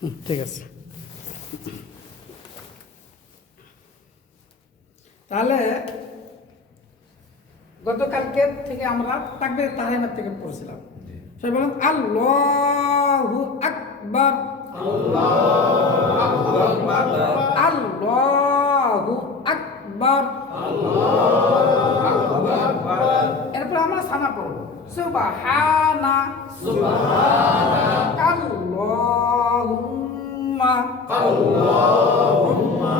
ঠিক আছে। তাহলে গতকালকে থেকে আমরা তাকবির তাহরিমার থেকে পড়ছিলাম। সবাই বলেন আল্লাহু আকবার। আল্লাহু আকবার। এরপর আমরা সানা পড়ব। সুবহানা সুবহানা আল্লাহুম্মা Allahumma. Allahumma.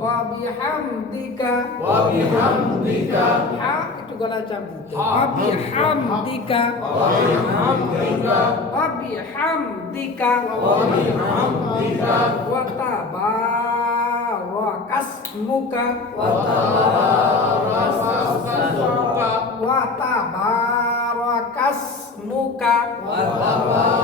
Wa bihamdika. Wa bihamdika. Ha itu gala cabut ha. bihamdika. Wa bihamdika. Wa bihamdika. Wa bihamdika. Wa tabarakasmuka. Wa tabarakasmuka. Wa tabarakasmuka. Wa tabarakasmuka.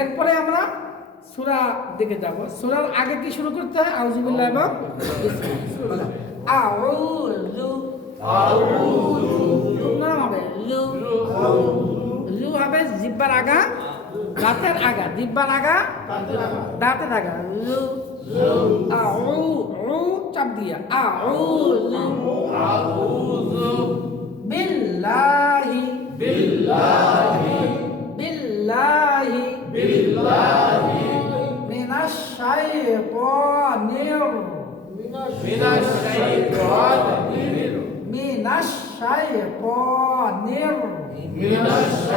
এরপরে আমরা সূরা দিকে যাব। সুরার আগে কি শুরু করতে হয়? আউযুবিল্লাহ এবং আউযু নাম হবে লু হবে জিব্বার আগা, দাঁতের আগা। জিব্বার আগা, দাঁতের আগা। লু আউ চাপ দিয়া। আউযু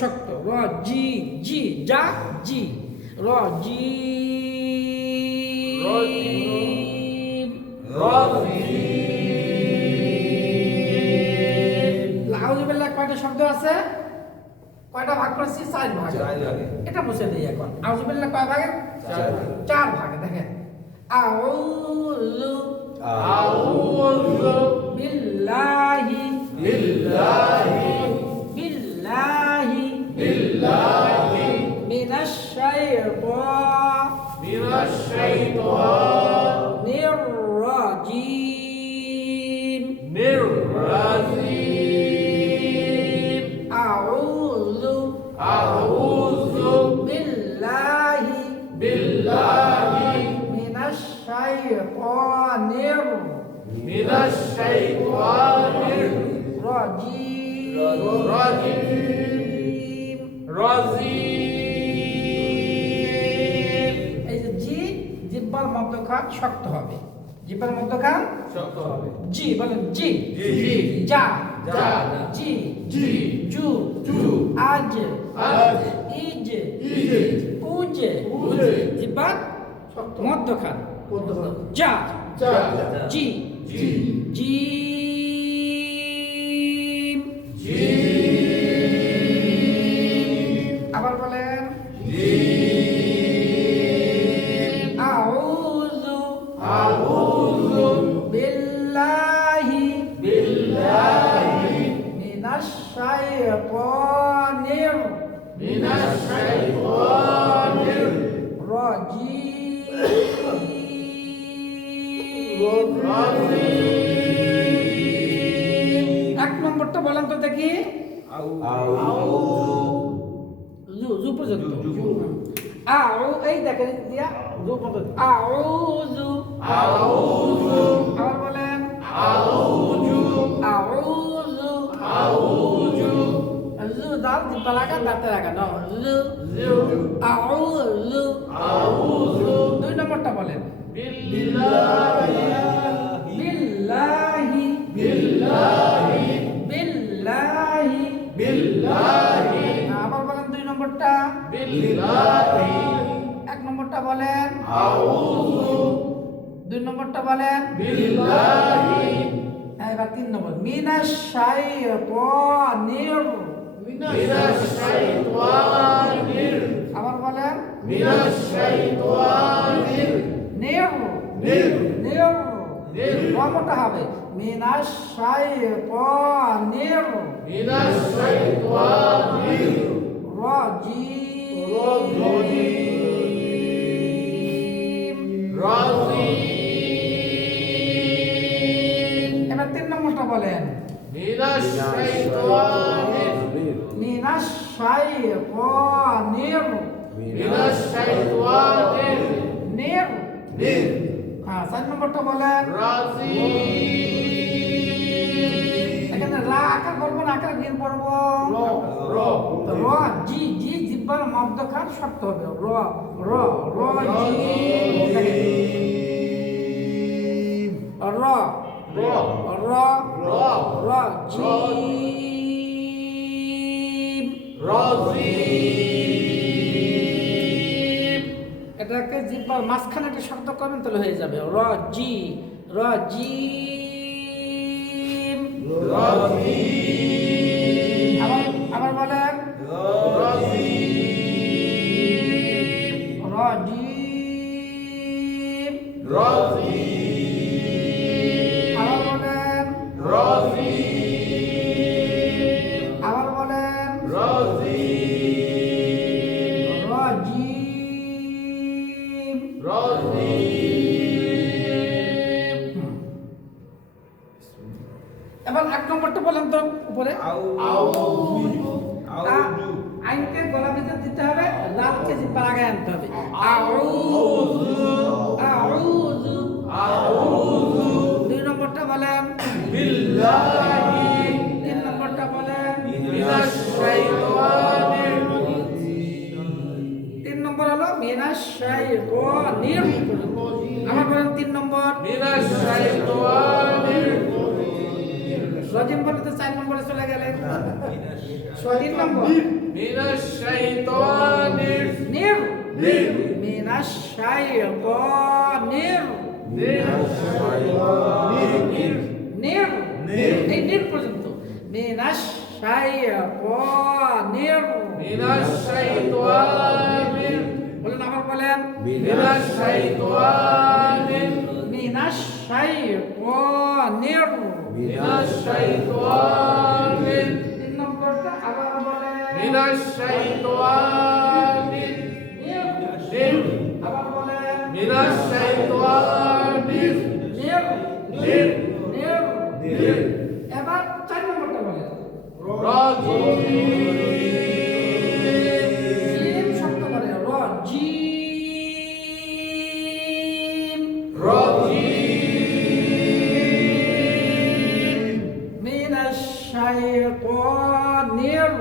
শক্ত র জি জি যা জি। র জি লাউজুবিল্লাহ কয়টা শব্দ আছে? কয়টা ভাগ করেছি? চার ভাগ। এটা বুঝে দিই এখন। আউজুবিল্লাহ কয় ভাগে? চার ভাগে। দেখেন। আউযু বিল্লাহি বিল্লাহি بالله من الشيطان. من الشيطان. الرجيم الرجيم أعوذ أعوذ بالله بالله. من الشيطان. من الشيطان. الرجيم الرجيم রাজিম এই যে জি জিব্বার মধ্যখান শক্ত হবে জিব্বার মধ্যখান জি বলেন জি যা যা। জি জি। জু জু। আজ আজ। ইজ ইজ। উজ উজ। জিব্বার শক্ত। মধ্যখান যা জি জি। জিম এক নম্বরটা বলেন তো দেখি। জু পর্যন্ত। আউ এই দেখেন দিয়া। জু পর্যন্ত। আউজু। আউজু। আবার বলেন। আউজু। আউজু। জু দাল পালাকা দাঁতে রাখা ন। জু। আউজু। আউজু। দুই নম্বরটা বলেন। নম্বরটা? এক নম্বরটা বলেন। দুই নম্বরটা বলেন। হ্যাঁ, এবার তিন নম্বর। মিনাশ শাইতানির মিনাশ শাইতানির আবার বলেন। মিনাশ শাইতানির নির। নির। নির। নির। রমটা হবে। মিনাশ শাইতানির মিনাশ শাইতানির রাজিম। রাজিম এবার তিন নম্বরটা বলেন। মিনাশ শাইতানির মিনাশ শাইতানির মিনাশ শাইতানির নির নির। হ্যাঁ চার নম্বরটা বলেন। রাজিম। রা আকার বলব না আকার গিয়ে পড়ব। র র র জি জি জিব্বার মধ্যখান শক্ত হবে। র র র জি। র র র র র জি। রাজিম এটাকে জিব্বার মাঝখানে একটা শব্দ করবেন তাহলে হয়ে যাবে। র জি র জি। রাজিম তিন নম্বরটা বলেন তিন নম্বর হলো শাইতানির আমার বলেন তিন নম্বর রজিম বলে তো চার নম্বরে চলে গেলেন তিন নম্বর মিনাশ শাইতানির নির মিনাশ শাইতানির নির নির। নির পর্যন্ত। মিনাশ শাইতানির মিনাশ শাইতানির বলেন আবার বলেন। মিনাশ শাইতানির মিনাশ শাইতানির মিনাশ শাইতানির তিন নম্বরটা আবার বলেন। মিনাশ শাইতানির শাইতানির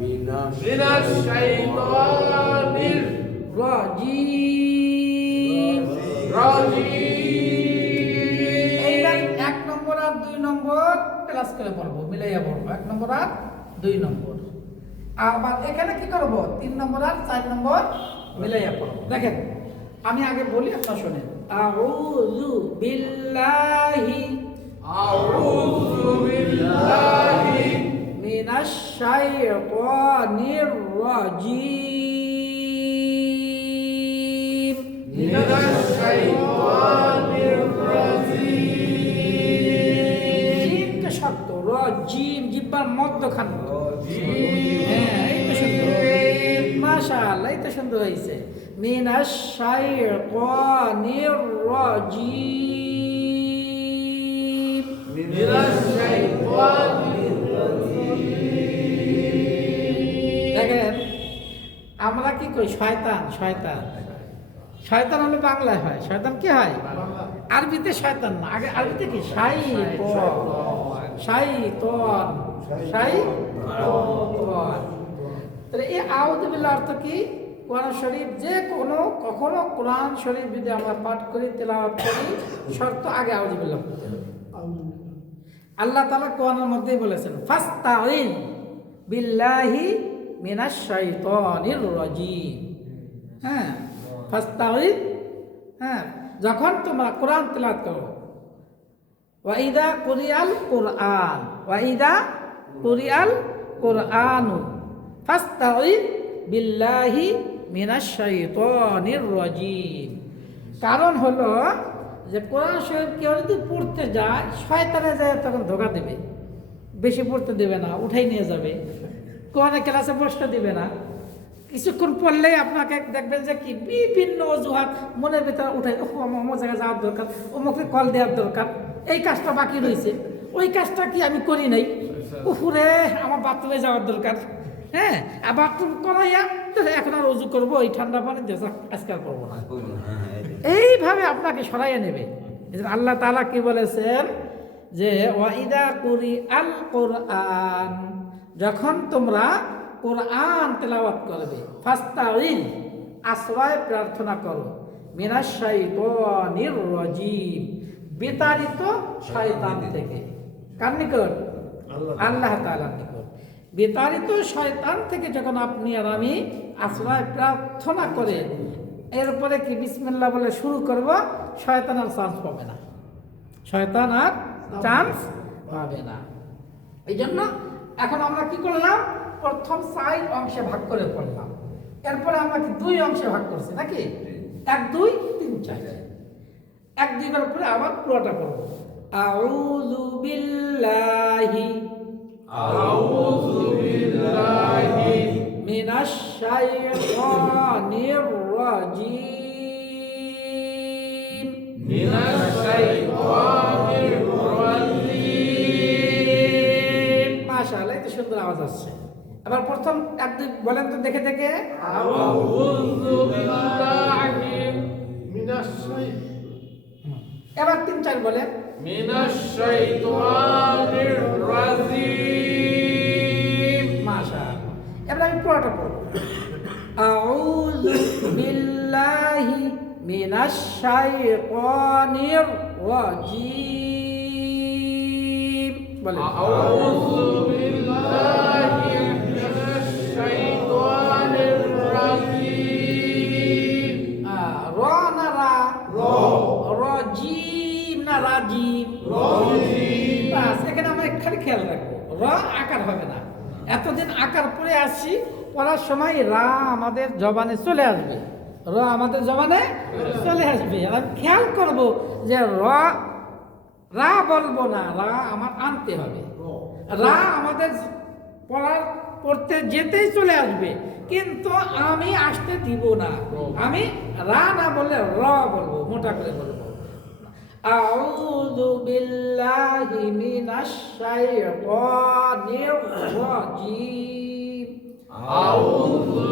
মিনাশ শাইতানির রাজিম রাজিম এইবার এক নম্বর আর দুই নম্বর ক্লাস করে পড়ব মিলাইয়া পড়ব। এক নম্বর আর দুই নম্বর। আবার এখানে কি করব? তিন নম্বর আর চার নম্বর মিলাইয়া পড়ব। দেখেন আমি আগে বলি আপনার শোনেন। আউযু বিল্লাহি। আউযু বিল্লাহি মিনাশ শাইতানির রাজিম মিনাশ শাইতানির রাজিম জিমকে শব্দ র জিম জিব্বার মধ্যখান হ্যাঁ এই তো সুন্দর মাশাআল্লাহ এই তো সুন্দর হয়েছে মিনাশ শাইতানির রাজিম মিনাশ শাইতানির কি করি শয়তান শয়তান। শয়তান হলো বাংলায় হয়। শয়তান কি হয়? আরবিতে শয়তান না। আগে আরবিতে কি? সাই সাই তন সাই তাহলে এই আউদুবিল্লা অর্থ কি? কোরআন শরীফ যে কোনো কখনো কোরআন শরীফ যদি আমরা পাঠ করি তেলাওয়াত করি শর্ত আগে পড়তে হবে। আল্লাহ তালা কোরআনের মধ্যেই বলেছেন ফাস্তাইন বিল্লাহি হ্যাঁ হ্যাঁ যখন তোমরা কোরআন তেলাওয়াত করো, ওয়াইদা কুরিয়াল কোরআন, ওয়াইদা কুরিয়াল কোরআন বিল্লাহি কারণ হলো যে কোরআন শরীফ কেউ যদি পড়তে যায়, শয়তানে যায় তখন ধোকা দেবে, বেশি পড়তে দেবে না, উঠাই নিয়ে যাবে। কোরআনে ক্লাসে বসতে দিবে না। কিছুক্ষণ পড়লেই আপনাকে দেখবেন যে কি বিভিন্ন অজুহাত মনের ভিতরে উঠে অমুক জায়গায় যাওয়ার দরকার অমুকে কল দেওয়ার দরকার, এই কাজটা বাকি রয়েছে, ওই কাজটা কি আমি করি নাই? উফুরে আমার বাথরুমে যাওয়ার দরকার। হ্যাঁ আর বাথরুম করাইয়া এখন আর অজু করব, এই ঠান্ডা পানি দিয়ে আজকাল করব না। এইভাবে আপনাকে সরাইয়ে নেবে। আল্লাহ তালা কি বলেছেন? যে ওয়াইদা কুরি আল কোরআন যখন তোমরা কোরআন তেলাওয়াত করবে ফাস্তাইন আশ্রয় প্রার্থনা করো। মিনাশ শাইতানির রাজিম বিতাড়িত শয়তান থেকে। কার নিকট? আল্লাহ তাআলার নিকট। বিতাড়িত শয়তান থেকে যখন আপনি আর আমি আশ্রয় প্রার্থনা করে এরপরে কি বিসমিল্লা বলে শুরু করব? শয়তান আর চান্স পাবে না। শয়তান আর চান্স পাবে না। এই জন্য এখন আমরা কি করলাম? প্রথম চার অংশে ভাগ করে পড়লাম এরপরে আমরা কি দুই অংশে ভাগ করছি নাকি? এক দুই তিন চার। এক দুই করার পরে আবার পুরোটা পড়ব আউযু বিল্লাহি। আউযু বিল্লাহি। মিনাশ শাইতানির রাজিম। মিনাশ আওয়াজ আসছে। আবার প্রথম এক দুই বলেন তো দেখে দেখে। এবার তিন চার মাশাআল্লাহ। এবার আমি পুরোটা পড়ব। আউযু বিল্লাহি মিনাশ শাইতানির রাজিম। বাস, এখানে আমরা খালি খেয়াল রাখব। র আকার হবে না। এতদিন আকার পড়ে আসছি, পড়ার সময় রা আমাদের জবানে চলে আসবে। র আমাদের জবানে চলে আসবে। আর খেয়াল করব যে র রা বলব না, রা আমার আনতে হবে। রা আমাদের পড়ার, পড়তে যেতেই চলে আসবে, কিন্তু আমি আসতে দিব না। আমি রা না বললে র বলব, মোটা করে বলব। আউযু বিল্লাহি মিনাশ শাইতানির রাজিম। আউযু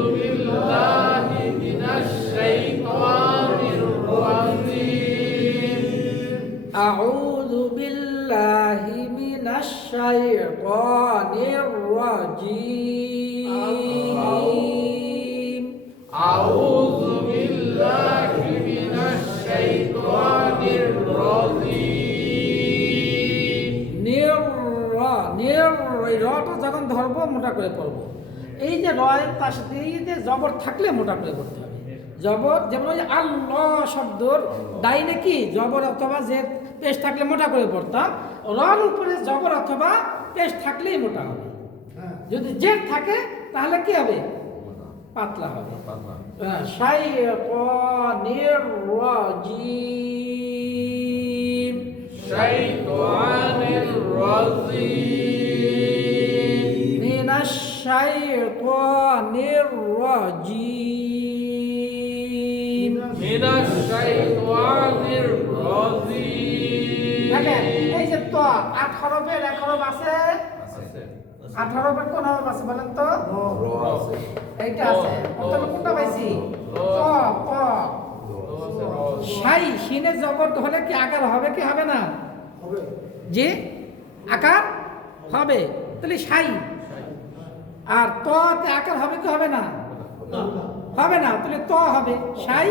এই যে রয়ের তার সাথে যে জবর থাকলে মোটা করে পড়তে হবে। জবর যেমন ওই আল্লাহ শব্দর ডাইনে কি? জবর অথবা যে পেশ থাকলে মোটা করে পড়তাম রর উপরে জবর অথবা পেশ থাকলেই মোটা হবে। যদি জেড থাকে তাহলে কি হবে? পাতলা হবে। হ্যাঁ, শাইতানির রাজিম। শাইতানির রাজিম। الشيطان الرجيم মিনাশ শাইতানির রাজিম দেখেন এই যে তো আট হরফের এক হরফ আছে আট হরফের কোন হরফ আছে বলেন তো এইটা আছে তাহলে কোনটা পাইছি ক ক সাই সিনে জবর হলে কি আকার হবে কি হবে না যে আকার হবে তাহলে সাই আর ত আকার হবে কি হবে না? হবে না তাহলে ত হবে। সাই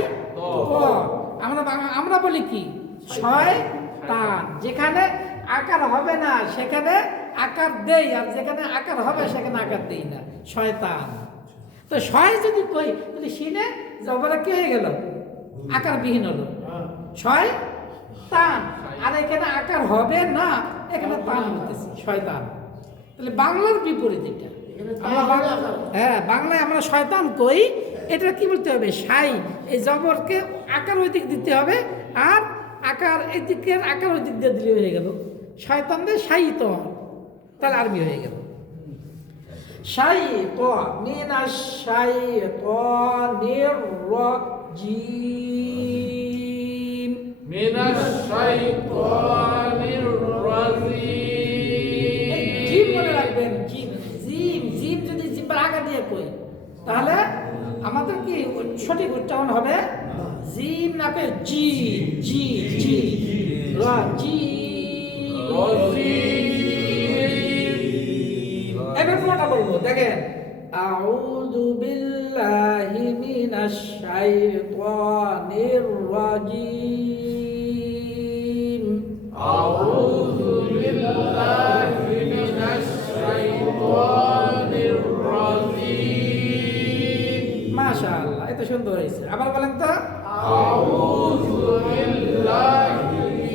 আমরা আমরা বলি কি? ছয় টান। যেখানে আকার হবে না সেখানে আকার দেই আর যেখানে আকার হবে সেখানে আকার দেই না। শয়তান তো ছয় যদি কই তাহলে সিনে জবরা কি হয়ে গেল? আকার বিহীন হলো। ছয় টান। আর এখানে আকার হবে না এখানে টান বলতেছি শয়তান তাহলে বাংলার বিপরীত এটা। হ্যাঁ বাংলায় আমরা শয়তান কই? এটা কি বলতে হবে? সাই। এই জবরকে আকার ওই দিক দিতে হবে আর আকার এদিকের আকার ওই দিক দিয়ে দিলে হয়ে গেল। শয়তানদের সাই তো। তাহলে আরবি হয়ে গেল। সাই তো নিনা সাই তো নির জিম। মিনাশ শাইতানির রাজিম তাহলে আমাদের কি সঠিক উচ্চারণ হবে? জি নাকে জি জি। জি জি। এবার কোনটা বলব? দেখেন, আউযু বিল্লাহি মিনাশ শাইতানির রাজিম। আউযু বিল্লাহি মাশাআল্লাহ এত সুন্দর হয়েছে আবার বলেন তো أعوذ بالله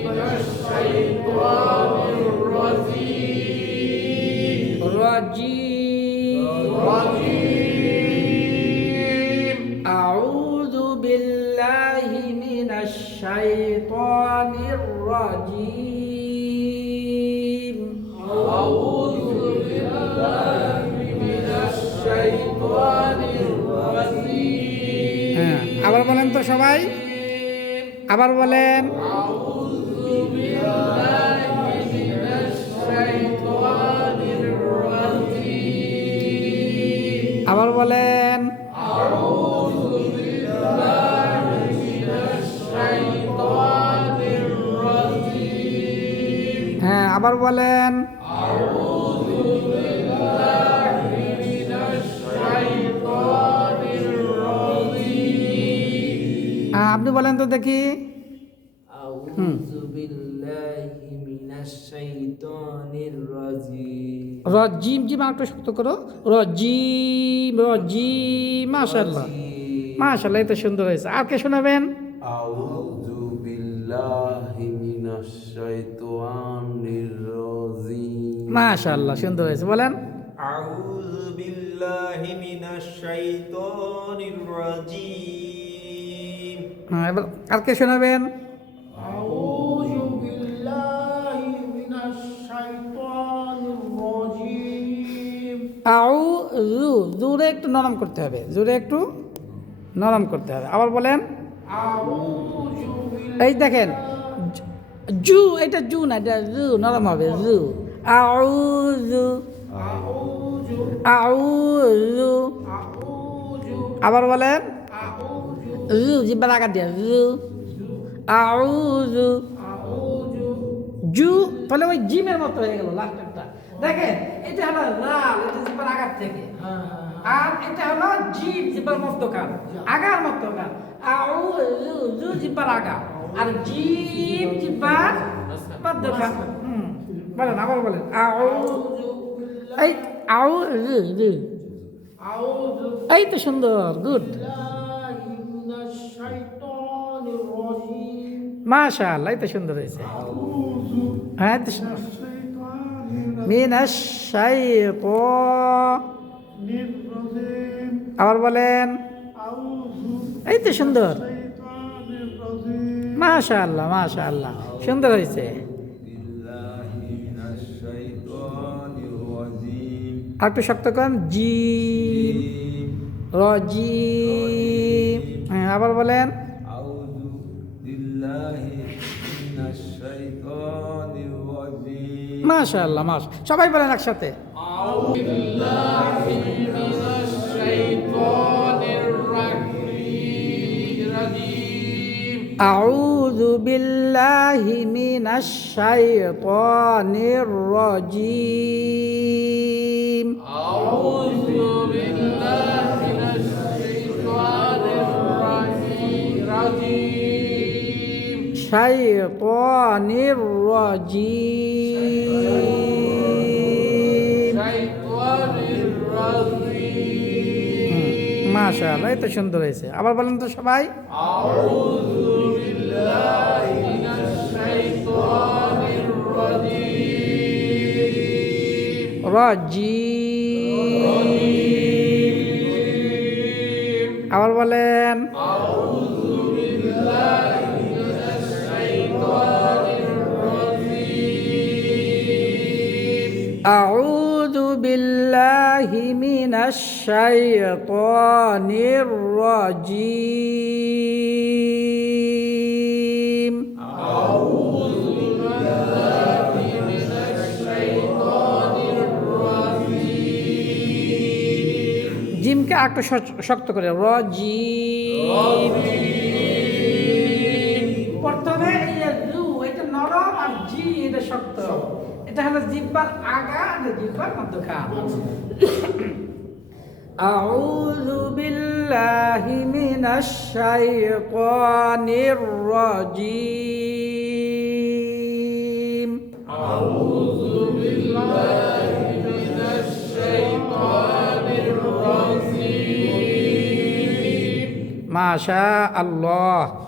من الشيطان الرجيم রাজিম رجيم أعوذ بالله সবাই। আবার বলেন। আবার বলেন। হ্যাঁ আবার বলেন। আপনি বলেন তো দেখি। রজিম। জি একটা শক্ত করো। রজিম রজিম মাশাল্লাহ মাশাল্লাহ এটা সুন্দর হয়েছে। আর কে শোনাবেন? আউযু বিল্লাহি মিনাশ শাইতানির রাজিম। মাশাল্লাহ সুন্দর হয়েছে। বলেন। আউযু বিল্লাহি মিনাশ শাইতানির রাজিম। হ্যাঁ, এবার আর কে শোনাবেন আউ জু একটু নরম করতে হবে জুরে একটু নরম করতে হবে। আবার বলেন। এই দেখেন জু এটা জু না এটা জু নরম হবে জু। আউ জু আউ জু আবার বলেন। জু জিব্বার আগা দিয়া জু আউ জু তাহলে ওই জিমের মতো হয়ে গেল লাস্টেরটা দেখেন এটা হলো লাল এটা জিব্বার আগার থেকে আর এটা হলো জিম জিব্বার মধ্যকার আগার মধ্যকার আউ জু জু জিব্বার আগা আর জিম জিব্বার মধ্যকার হুম বলেন আবার বলেন আউ এই আউ এই তো সুন্দর গুড মাশা আল্লাহ তো সুন্দর হয়েছে। হ্যাঁ আবার বলেন, এই তো সুন্দর। মাশা আল্লাহ মাশা আল্লাহ সুন্দর হয়েছে। একটু শক্ত করেন জি রজি হ্যাঁ, আবার বলেন মাশাআল্লাহ মাশ সবাই বলেন একসাথে أعوذ بالله من الشيطان الرجيم أعوذ الرجيم شيطان الرجيم شيطان الرجيم মাশাআল্লাহ এই তো সুন্দর হয়েছে আবার বলেন তো সবাই أعوذ بالله من الشيطان الرجيم রাজিম আবার বলেন بالله من الشيطان الرجيم أعوذ بالله من الشيطان الرجيم জিমকে একটু শ- শক্ত করে রজিম أعوذ بالله من الشيطان الرجيم أعوذ بالله من الشيطان الرجيم. ما شاء الله.